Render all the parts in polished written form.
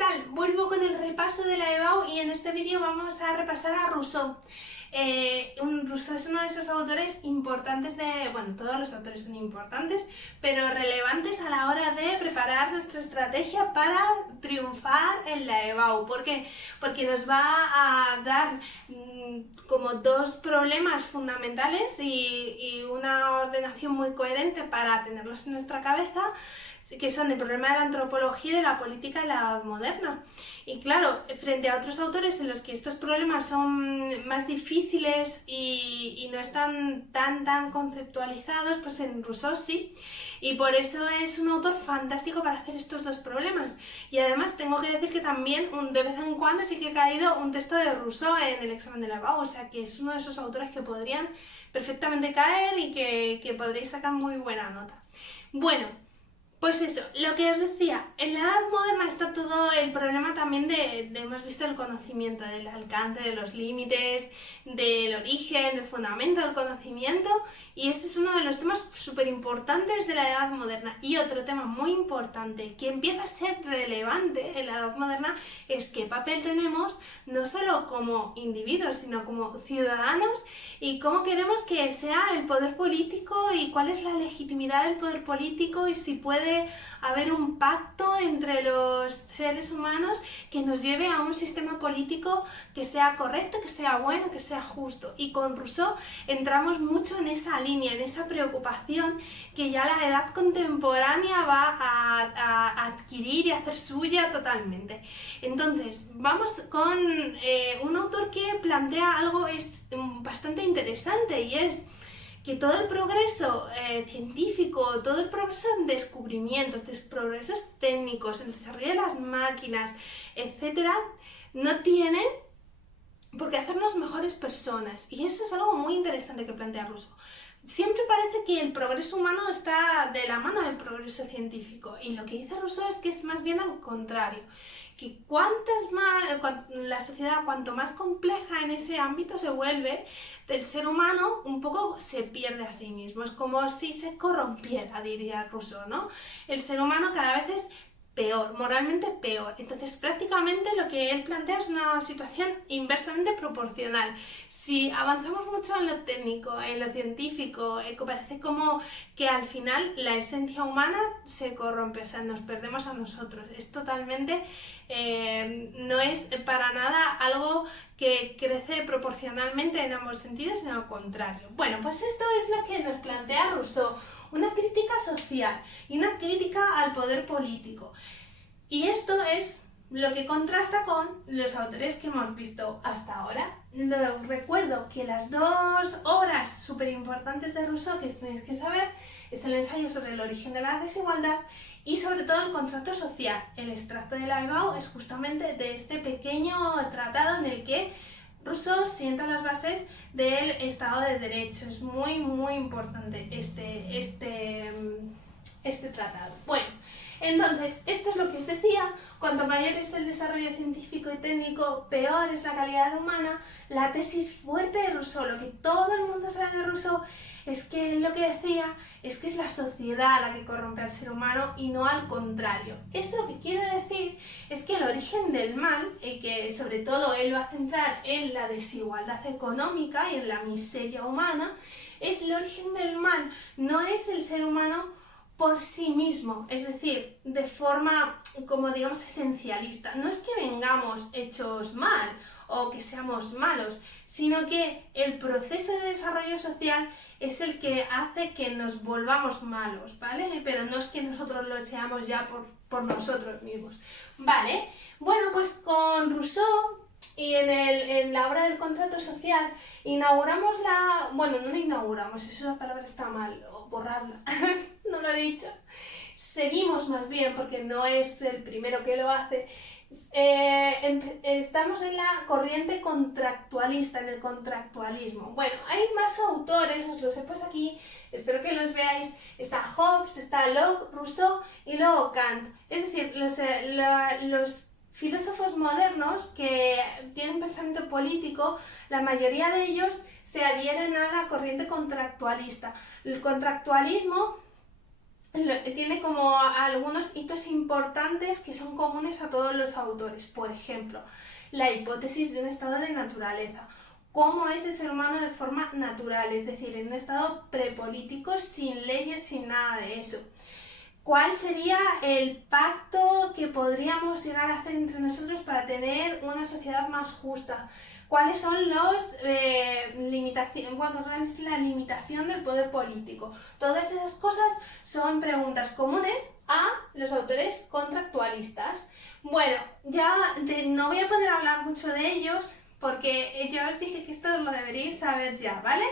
tal? Vuelvo con el repaso de la EBAU y en este vídeo vamos a repasar a Rousseau. Rousseau es uno de esos autores importantes bueno, todos los autores son importantes, pero relevantes a la hora de preparar nuestra estrategia para triunfar en la EBAU. ¿Por qué? Porque nos va a dar como dos problemas fundamentales y una ordenación muy coherente para tenerlos en nuestra cabeza, que son el problema de la antropología y de la política en la Edad Moderna. Y claro, frente a otros autores en los que estos problemas son más difíciles y no están tan conceptualizados, pues en Rousseau sí. Y por eso es un autor fantástico para hacer estos dos problemas. Y además tengo que decir que también de vez en cuando sí que ha caído un texto de Rousseau en el examen de la EBAU, o sea que es uno de esos autores que podrían perfectamente caer y que podréis sacar muy buena nota. Bueno, pues eso, lo que os decía, en la Edad Moderna está todo el problema también hemos visto el conocimiento, del alcance, de los límites, del origen, del fundamento del conocimiento, y ese es uno de los temas súper importantes de la Edad Moderna. Y otro tema muy importante que empieza a ser relevante en la Edad Moderna es qué papel tenemos no solo como individuos, sino como ciudadanos, y cómo queremos que sea el poder político y cuál es la legitimidad del poder político y si puede haber un pacto entre los seres humanos que nos lleve a un sistema político que sea correcto, que sea bueno, que sea justo. Y con Rousseau entramos mucho en esa línea, en esa preocupación que ya la edad contemporánea va a adquirir y a hacer suya totalmente. Entonces, vamos con un autor que plantea algo bastante interesante, y es que todo el progreso científico, todo el progreso en descubrimientos, progresos técnicos, el desarrollo de las máquinas, etcétera, no tiene por qué hacernos mejores personas. Y eso es algo muy interesante que plantea Rousseau. Siempre parece que el progreso humano está de la mano del progreso científico, y lo que dice Rousseau es que es más bien al contrario, que la sociedad cuanto más compleja en ese ámbito se vuelve, el ser humano un poco se pierde a sí mismo, es como si se corrompiera, diría Rousseau, ¿no? El ser humano cada vez es peor, moralmente peor. Entonces prácticamente lo que él plantea es una situación inversamente proporcional. Si avanzamos mucho en lo técnico, en lo científico, parece como que al final la esencia humana se corrompe, o sea, nos perdemos a nosotros. Es totalmente, no es para nada algo que crece proporcionalmente en ambos sentidos, sino al contrario. Bueno, pues esto es lo que nos plantea Rousseau. Una crítica social y una crítica al poder político. Y esto es lo que contrasta con los autores que hemos visto hasta ahora. Recuerdo que las dos obras súper importantes de Rousseau que tenéis que saber es el ensayo sobre el origen de la desigualdad y sobre todo el contrato social. El extracto de la EBAU es justamente de este pequeño tratado en el que Rousseau sienta las bases del Estado de Derecho. Es muy importante este tratado. Bueno, entonces, esto es lo que os decía: cuanto mayor es el desarrollo científico y técnico, peor es la calidad humana. La tesis fuerte de Rousseau, lo que todo el mundo sabe de Rousseau, es que lo que decía es que es la sociedad la que corrompe al ser humano y no al contrario. Eso lo que quiere decir es que el origen del mal, y que sobre todo él va a centrar en la desigualdad económica y en la miseria humana, es el origen del mal, no es el ser humano por sí mismo, es decir, de forma, como digamos, esencialista. No es que vengamos hechos mal o que seamos malos, sino que el proceso de desarrollo social es el que hace que nos volvamos malos, ¿vale? Pero no es que nosotros lo seamos ya por nosotros mismos, ¿vale? Bueno, pues con Rousseau y en la obra del contrato social inauguramos bueno, no inauguramos, esa palabra está mal, borradla, no lo he dicho. Seguimos más bien, porque no es el primero que lo hace. Estamos en la corriente contractualista, en el contractualismo. Bueno, hay más autores, os los he puesto aquí, espero que los veáis. Está Hobbes, está Locke, Rousseau y luego Kant. Es decir, los filósofos modernos que tienen pensamiento político, la mayoría de ellos se adhieren a la corriente contractualista. El contractualismo tiene como algunos hitos importantes que son comunes a todos los autores. Por ejemplo, la hipótesis de un estado de naturaleza. ¿Cómo es el ser humano de forma natural? Es decir, en un estado prepolítico, sin leyes, sin nada de eso. ¿Cuál sería el pacto que podríamos llegar a hacer entre nosotros para tener una sociedad más justa? ¿Cuáles son los limitaciones? Bueno, ¿cuál es la limitación del poder político? Todas esas cosas son preguntas comunes a los autores contractualistas. Bueno, ya no voy a poder hablar mucho de ellos porque ya os dije que esto lo deberíais saber ya, ¿vale?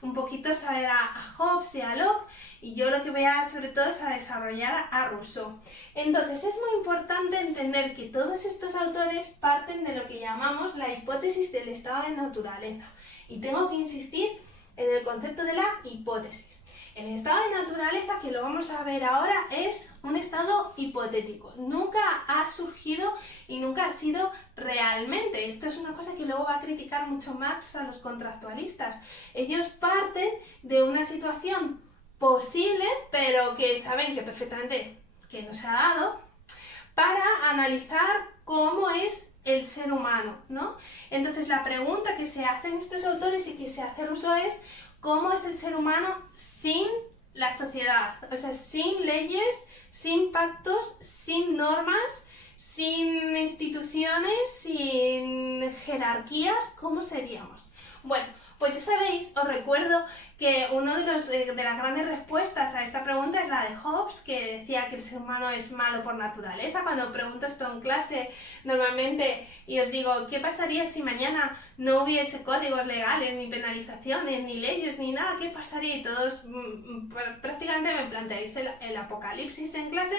Un poquito saber a Hobbes y a Locke, y yo lo que voy a sobre todo es a desarrollar a Rousseau. Entonces es muy importante entender que todos estos autores parten de lo que llamamos la hipótesis del estado de naturaleza. Y tengo que insistir en el concepto de la hipótesis. El estado de naturaleza, que lo vamos a ver ahora, es un estado hipotético. Nunca ha surgido y nunca ha sido realmente. Esto es una cosa que luego va a criticar mucho Marx a los contractualistas. Ellos parten de una situación posible, pero que saben que perfectamente que no se ha dado, para analizar cómo es el ser humano, ¿no? Entonces la pregunta que se hacen estos autores y que se hace Rousseau es ¿cómo es el ser humano sin la sociedad? O sea, sin leyes, sin pactos, sin normas, sin instituciones, sin jerarquías, ¿cómo seríamos? Bueno, pues ya sabéis, os recuerdo que una de las grandes respuestas a esta pregunta es la de Hobbes, que decía que el ser humano es malo por naturaleza. Cuando pregunto esto en clase normalmente y os digo, ¿qué pasaría si mañana no hubiese códigos legales, ni penalizaciones, ni leyes, ni nada? ¿Qué pasaría? Y todos prácticamente me planteáis el apocalipsis en clase.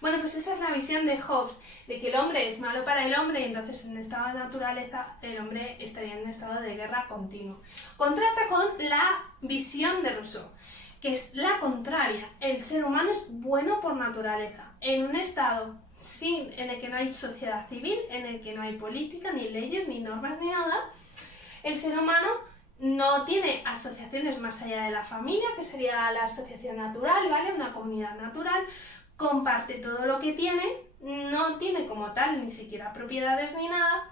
Bueno, pues esa es la visión de Hobbes, de que el hombre es malo para el hombre y entonces en estado de naturaleza el hombre estaría en un estado de guerra continuo. Contrasta con la visión de Rousseau, que es la contraria. El ser humano es bueno por naturaleza, en un estado en el que no hay sociedad civil, en el que no hay política, ni leyes, ni normas, ni nada. El ser humano no tiene asociaciones más allá de la familia, que sería la asociación natural, ¿vale? Una comunidad natural. Comparte todo lo que tiene, no tiene como tal ni siquiera propiedades ni nada,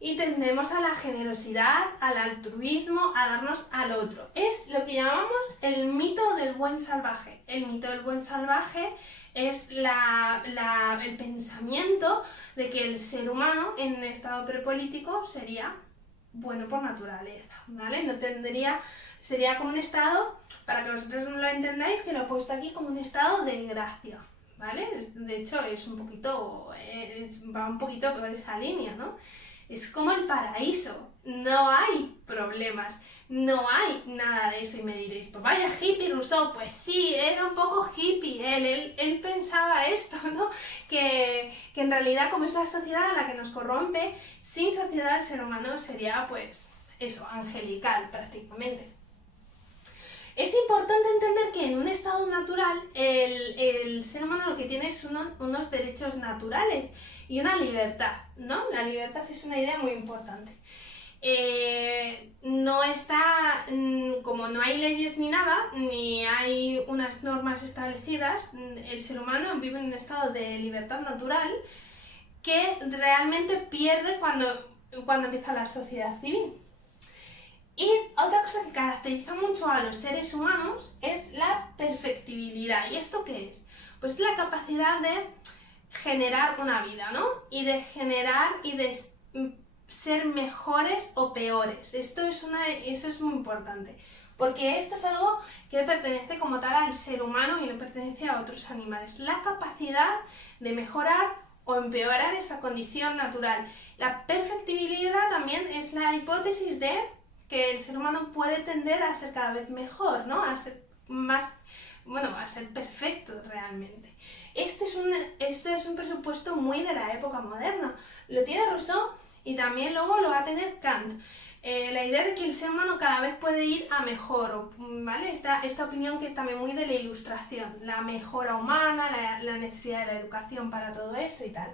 y tendemos a la generosidad, al altruismo, a darnos al otro. Es lo que llamamos el mito del buen salvaje. El mito del buen salvaje es el pensamiento de que el ser humano en estado prepolítico sería bueno por naturaleza, ¿vale? Sería como un estado, para que vosotros no lo entendáis, que lo he puesto aquí como un estado de gracia, ¿vale? De hecho, es un poquito, va un poquito por esa línea, ¿no? Es como el paraíso, no hay problemas, no hay nada de eso. Y me diréis, pues vaya hippie Rousseau. Pues sí, era un poco hippie, él pensaba esto, ¿no? Que en realidad, como es la sociedad la que nos corrompe, sin sociedad el ser humano sería, pues, eso, angelical prácticamente. Es importante entender que en un estado natural el ser humano lo que tiene son unos derechos naturales y una libertad, ¿no? La libertad es una idea muy importante. No está, como no hay leyes ni nada, ni hay unas normas establecidas, el ser humano vive en un estado de libertad natural que realmente pierde cuando empieza la sociedad civil. Y otra cosa que caracteriza mucho a los seres humanos es la perfectibilidad. ¿Y esto qué es? Pues la capacidad de generar una vida, ¿no? Y de generar y de ser mejores o peores. Eso es muy importante. Porque esto es algo que pertenece como tal al ser humano y no pertenece a otros animales. La capacidad de mejorar o empeorar esta condición natural. La perfectibilidad también es la hipótesis de que el ser humano puede tender a ser cada vez mejor, ¿no? A ser más, bueno, a ser perfecto realmente. Este es un presupuesto muy de la época moderna. Lo tiene Rousseau y también luego lo va a tener Kant. La idea de que el ser humano cada vez puede ir a mejor, ¿vale? Esta opinión que es también muy de la Ilustración, la mejora humana, la necesidad de la educación para todo eso y tal.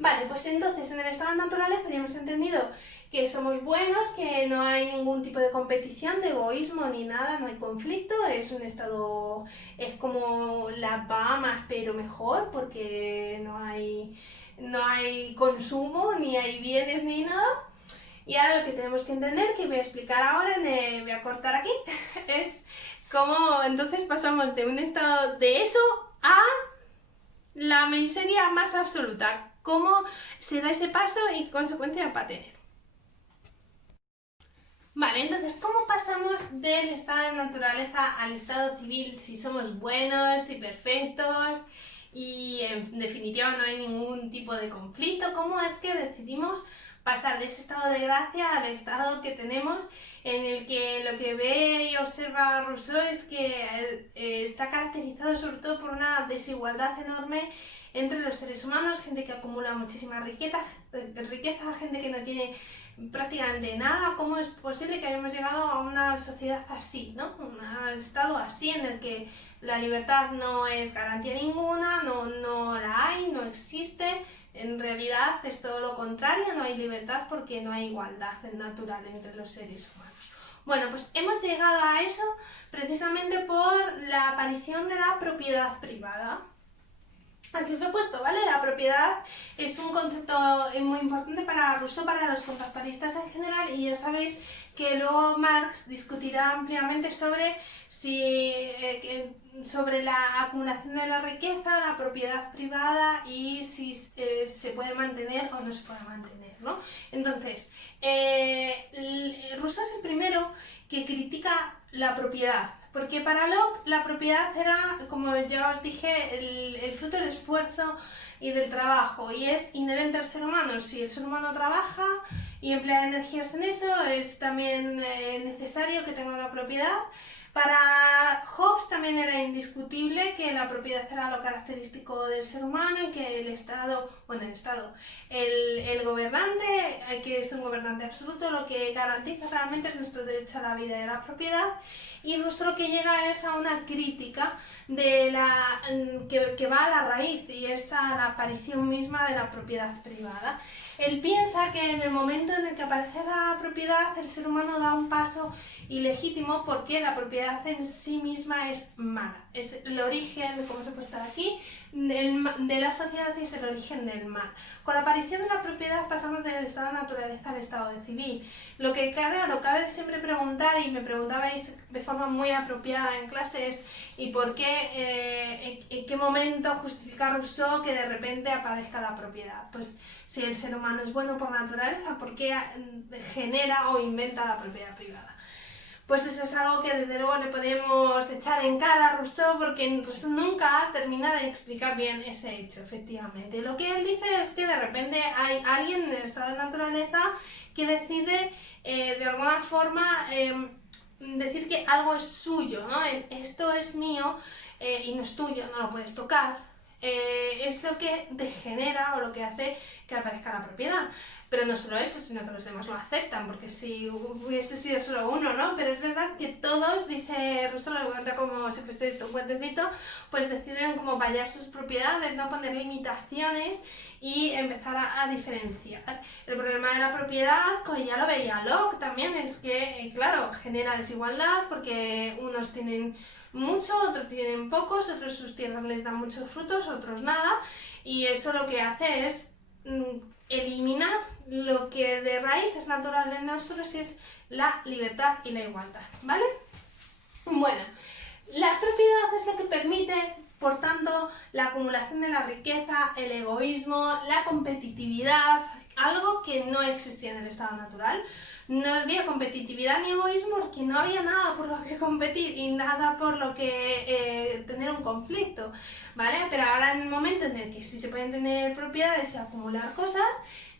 Vale, pues entonces en el estado de naturaleza ya hemos entendido que somos buenos, que no hay ningún tipo de competición, de egoísmo ni nada, no hay conflicto, es un estado, es como las Bahamas pero mejor porque no hay consumo, ni hay bienes ni nada. Y ahora lo que tenemos que entender, que voy a explicar ahora, voy a cortar aquí, es cómo entonces pasamos de un estado de eso a la miseria más absoluta. Cómo se da ese paso y qué consecuencias va a tener. Vale, entonces, ¿cómo pasamos del estado de naturaleza al estado civil si somos buenos y perfectos y en definitiva no hay ningún tipo de conflicto? ¿Cómo es que decidimos pasar de ese estado de gracia al estado que tenemos en el que lo que ve y observa Rousseau es que está caracterizado sobre todo por una desigualdad enorme entre los seres humanos, gente que acumula muchísima riqueza, gente que no tiene prácticamente nada? ¿Cómo es posible que hayamos llegado a una sociedad así, ¿no? Un estado así en el que la libertad no es garantía ninguna, no la hay, no existe? En realidad es todo lo contrario, no hay libertad porque no hay igualdad natural entre los seres humanos. Bueno, pues hemos llegado a eso precisamente por la aparición de la propiedad privada. Aquí os lo he puesto, ¿vale? La propiedad es un concepto muy importante para Rousseau, para los contractualistas en general, y ya sabéis que luego Marx discutirá ampliamente sobre sobre la acumulación de la riqueza, la propiedad privada y si se puede mantener o no se puede mantener, ¿no? Entonces, Rousseau es el primero que critica la propiedad, porque para Locke la propiedad era, como ya os dije, el fruto del esfuerzo y del trabajo, y es inherente al ser humano. Si el ser humano trabaja y emplea energías en eso, es también necesario que tenga una propiedad. Para Hobbes también era indiscutible que la propiedad era lo característico del ser humano y que el gobernante, que es un gobernante absoluto, lo que garantiza realmente es nuestro derecho a la vida y a la propiedad. Y Rousseau lo que llega es a una crítica de que va a la raíz, y es a la aparición misma de la propiedad privada. Él piensa que en el momento en el que aparece la propiedad, el ser humano da un paso ilegítimo porque la propiedad en sí misma es mala. Es el origen, como os he puesto aquí, de la sociedad, y es el origen del mal. Con la aparición de la propiedad pasamos del estado de naturaleza al estado de civil. Lo que cabe siempre preguntar, y me preguntabais de forma muy apropiada en clase, es ¿y por qué, en qué momento justifica Rousseau que de repente aparezca la propiedad? Pues si el ser humano es bueno por naturaleza, ¿por qué genera o inventa la propiedad privada? Pues eso es algo que desde luego le podemos echar en cara a Rousseau, porque Rousseau nunca termina de explicar bien ese hecho, efectivamente. Lo que él dice es que de repente hay alguien en el estado de naturaleza que decide de alguna forma decir que algo es suyo, ¿no? Esto es mío y no es tuyo, no lo puedes tocar. Es lo que degenera o lo que hace que aparezca la propiedad. Pero no solo eso, sino que los demás lo aceptan, porque si hubiese sido solo uno, ¿no? Pero es verdad que todos, dice Rousseau, lo cuenta como si fuese esto un cuentecito, pues deciden como vallar sus propiedades, no poner limitaciones y empezar a diferenciar. El problema de la propiedad, que ya lo veía Locke también, es que, claro, genera desigualdad porque unos tienen mucho, otros tienen pocos, otros sus tierras les dan muchos frutos, otros nada, y eso lo que hace es eliminar lo que de raíz es natural en nosotros, y es la libertad y la igualdad, ¿vale? Bueno, la propiedad es lo que permite, por tanto, la acumulación de la riqueza, el egoísmo, la competitividad, algo que no existía en el estado natural. No había competitividad ni egoísmo porque no había nada por lo que competir y nada por lo que tener un conflicto, ¿vale? Pero ahora, en el momento en el que sí se pueden tener propiedades y acumular cosas,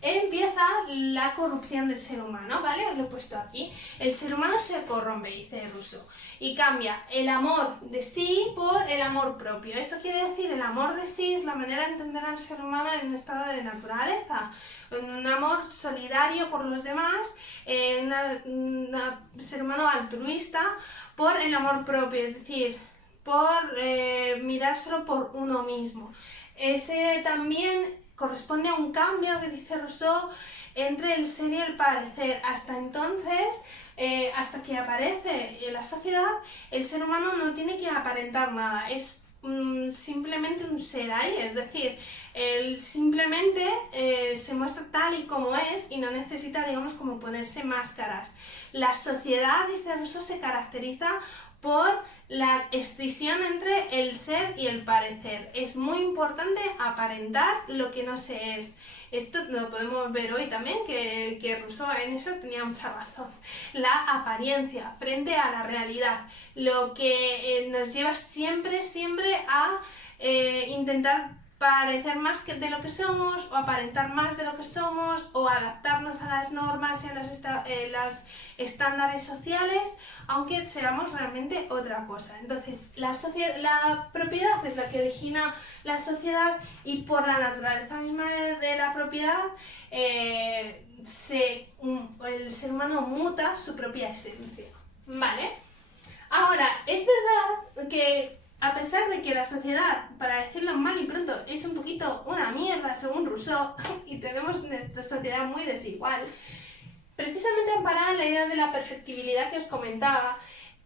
empieza la corrupción del ser humano, ¿vale? Os lo he puesto aquí. El ser humano se corrompe, dice Rousseau, y cambia el amor de sí por el amor propio. Eso quiere decir, el amor de sí es la manera de entender al ser humano en un estado de naturaleza, un amor solidario por los demás, un ser humano altruista por el amor propio, es decir, por mirárselo por uno mismo. Ese también corresponde a un cambio que dice Rousseau entre el ser y el parecer. Hasta entonces, hasta que aparece la sociedad, el ser humano no tiene que aparentar nada, es simplemente un ser ahí, es decir, él simplemente se muestra tal y como es y no necesita, digamos, como ponerse máscaras. La sociedad, dice Rousseau, se caracteriza por la escisión entre el ser y el parecer. Es muy importante aparentar lo que no se es. Esto lo podemos ver hoy también, que Rousseau en eso tenía mucha razón. La apariencia frente a la realidad, lo que nos lleva siempre a intentar parecer más de lo que somos, o aparentar más de lo que somos, o adaptarnos a las normas y a las estándares sociales, aunque seamos realmente otra cosa. Entonces, la propiedad es la que origina la sociedad, y por la naturaleza misma de la propiedad, el ser humano muta su propia esencia. ¿Vale? Ahora, es verdad que a pesar de que la sociedad, para decirlo mal y pronto, es un poquito una mierda según Rousseau, y tenemos una sociedad muy desigual, precisamente amparada en la idea de la perfectibilidad que os comentaba,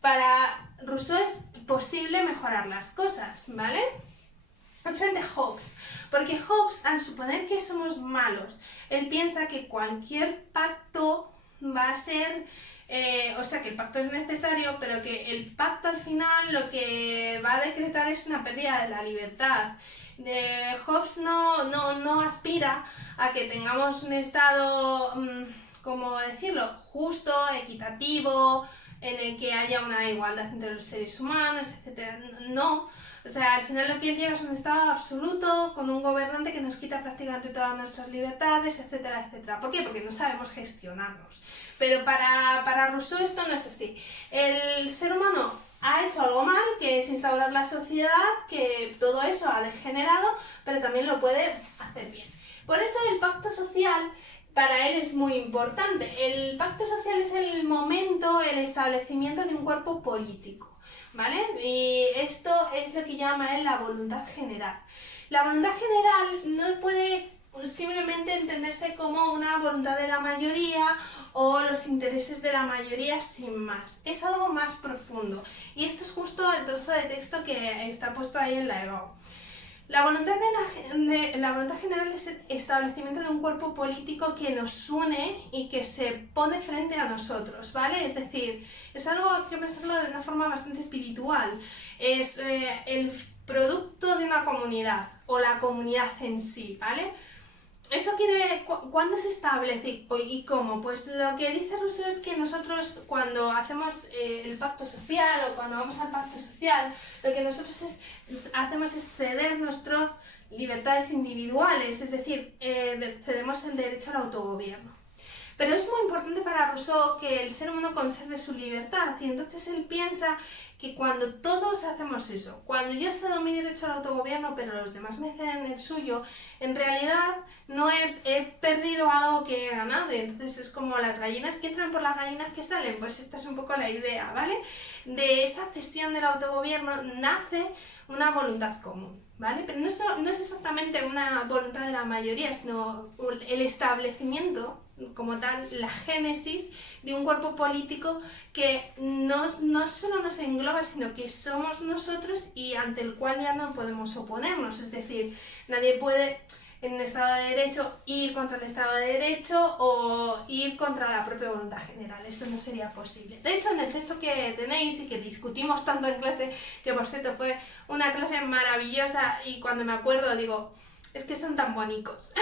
para Rousseau es posible mejorar las cosas, ¿vale? Frente a Hobbes, porque Hobbes, al suponer que somos malos, él piensa que cualquier pacto va a ser, o sea, que el pacto es necesario, pero que el pacto al final lo que va a decretar es una pérdida de la libertad. Hobbes no aspira a que tengamos un estado, ¿cómo decirlo?, justo, equitativo, en el que haya una igualdad entre los seres humanos, etc. No. O sea, al final lo que llega es un estado absoluto, con un gobernante que nos quita prácticamente todas nuestras libertades, etcétera, etcétera. ¿Por qué? Porque no sabemos gestionarnos. Pero para Rousseau esto no es así. El ser humano ha hecho algo mal, que es instaurar la sociedad, que todo eso ha degenerado, pero también lo puede hacer bien. Por eso el pacto social para él es muy importante. El pacto social es el momento, el establecimiento de un cuerpo político, ¿vale? Y esto es lo que llama él la voluntad general. La voluntad general no puede simplemente entenderse como una voluntad de la mayoría o los intereses de la mayoría sin más. Es algo más profundo. Y esto es justo el trozo de texto que está puesto ahí en la EBAU. La voluntad general es el establecimiento de un cuerpo político que nos une y que se pone frente a nosotros, ¿vale? Es decir, es algo que pensarlo de una forma bastante espiritual. Es el producto de una comunidad, o la comunidad en sí, ¿vale? Eso quiere, ¿cuándo se establece y cómo? Pues lo que dice Rousseau es que nosotros, cuando hacemos el pacto social, o cuando vamos al pacto social, lo que nosotros hacemos es ceder nuestras libertades individuales, es decir, cedemos el derecho al autogobierno. Pero es muy importante para Rousseau que el ser humano conserve su libertad, y entonces él piensa que cuando todos hacemos eso, cuando yo cedo mi derecho al autogobierno pero los demás me ceden el suyo, en realidad no he perdido algo que he ganado, y entonces es como las gallinas que entran por las gallinas que salen. Pues esta es un poco la idea, ¿vale? De esa cesión del autogobierno nace una voluntad común, ¿vale? Pero no es exactamente una voluntad de la mayoría, sino el establecimiento como tal, la génesis de un cuerpo político que no solo nos engloba, sino que somos nosotros y ante el cual ya no podemos oponernos. Es decir, nadie puede en un Estado de Derecho ir contra el Estado de Derecho o ir contra la propia voluntad general. Eso no sería posible. De hecho, en el texto que tenéis y que discutimos tanto en clase, que por cierto fue una clase maravillosa, y cuando me acuerdo digo, es que son tan bonitos,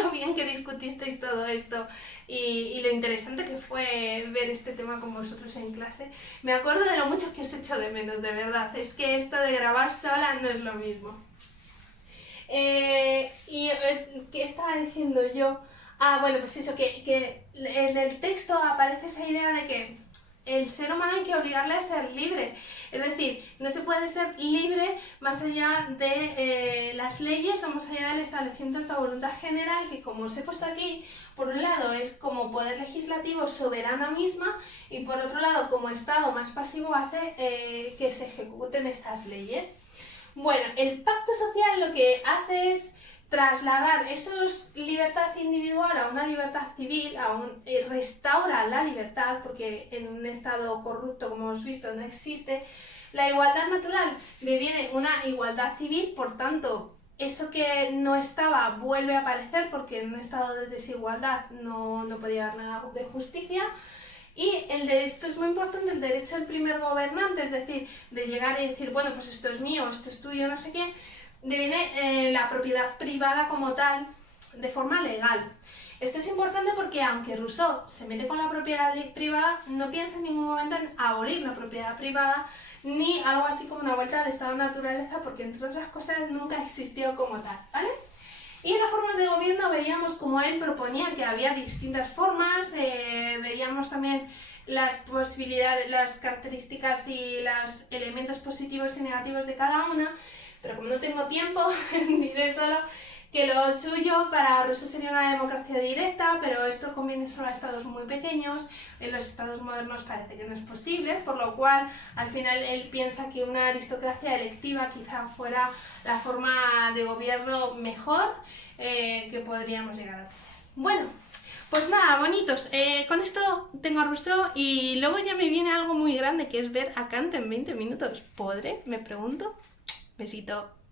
lo bien que discutisteis todo esto y lo interesante que fue ver este tema con vosotros en clase. Me acuerdo de lo mucho que os echo de menos, de verdad. Es que esto de grabar sola no es lo mismo. ¿Qué estaba diciendo yo? Ah, bueno, pues eso, que en el texto aparece esa idea de que el ser humano hay que obligarle a ser libre. Es decir, no se puede ser libre más allá de las leyes o más allá del establecimiento de esta voluntad general, que, como os he puesto aquí, por un lado es como poder legislativo soberana misma, y por otro lado, como Estado más pasivo, hace que se ejecuten estas leyes. Bueno, el pacto social lo que hace es trasladar esa libertad individual a una libertad civil, restaura la libertad, porque en un estado corrupto, como hemos visto, no existe. La igualdad natural deviene una igualdad civil, por tanto, eso que no estaba vuelve a aparecer, porque en un estado de desigualdad no podía haber nada de justicia. Y esto es muy importante, el derecho del primer gobernante, es decir, de llegar y decir, bueno, pues esto es mío, esto es tuyo, no sé qué, deviene la propiedad privada como tal, de forma legal. Esto es importante porque aunque Rousseau se mete con la propiedad privada, no piensa en ningún momento en abolir la propiedad privada, ni algo así como una vuelta al estado de naturaleza, porque entre otras cosas nunca existió como tal, ¿vale? Y en las formas de gobierno veíamos como él proponía que había distintas formas, veíamos también las posibilidades, las características y los elementos positivos y negativos de cada una, pero como no tengo tiempo, diré solo que lo suyo para Rousseau sería una democracia directa, pero esto conviene solo a estados muy pequeños. En los estados modernos parece que no es posible, por lo cual al final él piensa que una aristocracia electiva quizá fuera la forma de gobierno mejor que podríamos llegar a tener. Bueno, pues nada, bonitos, con esto tengo a Rousseau y luego ya me viene algo muy grande que es ver a Kant en 20 minutos. ¿Podré? Me pregunto. Besito.